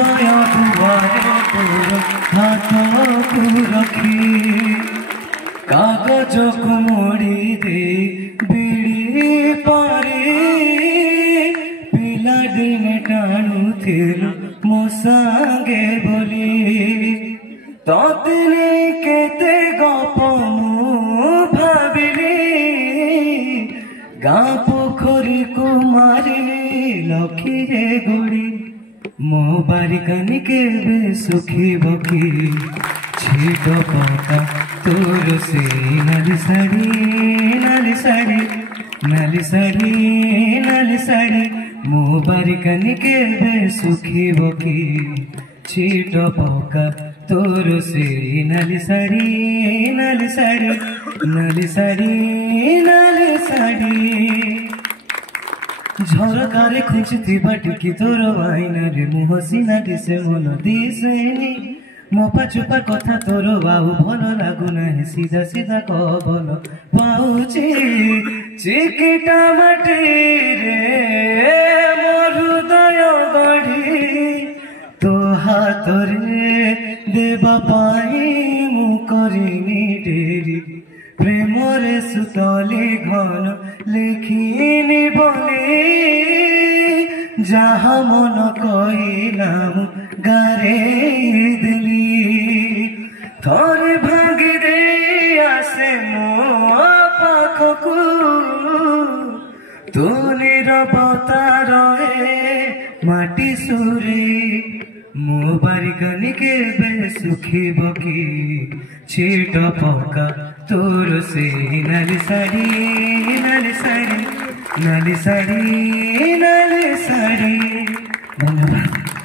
हृदय दुआरे तोर हाथ को रखी कागज को मोड़ी दे बिड़ी पारे पिला दिन टाणु थिल मो सांगे बोली तोतने केते गप मु भाबिली गाँ पोखरी को मारिली लखी रे गोड़ी मो बारिकानी के बे सुखी बकी छीट पता तोर से नाली साड़ी नाली साड़ी नाली साड़ी नाली साड़ी मो बारिकानी के बे सुखी बकी छीट पका तोर से नाली साड़ी नाली साड़ी नाली साड़ी नाली साड़ी झरकारे खुंचती बाटिकी तोर आईना रे मुह सिनाटी से मन दिसेनी मो पाछुपा कथा तोर बाहु भल लागु नाही सीधा सीधा कबल पाउची चिकिटा माटी रे मो हृदय गढ़ी तो हाथ रे देवा पाई मु करिनी डेरी प्रेम रे सुतली घन लिखिनी बोली जहा मन कहला गारे दिली थोड़े भांगी दे आसे मो पाखकू तू नीरवता रहे माटी सुरी मो बारिकानी के बे सुखी बकी छीट पका तोर से नाली साड़ी नाली साड़ी नाली साड़ी नाली साड़ी। धन्यवाद।